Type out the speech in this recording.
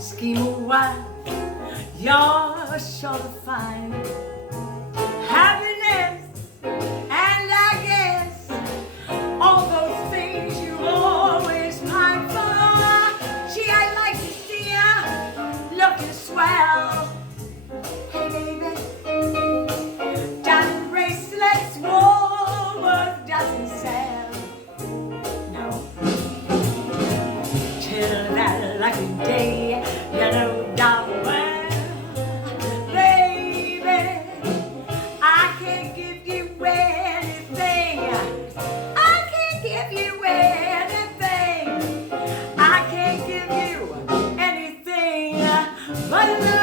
Scheme of wine, you're sure to find happiness, and I guess all those things you always pine for. Gee, I'd like to see ya looking swell. Hey baby, diamond bracelets, Woolworth doesn't sell. No, till that lucky day. You know darn well, baby, I can't give you anything. I can't give you anything. I can't give you anything but love.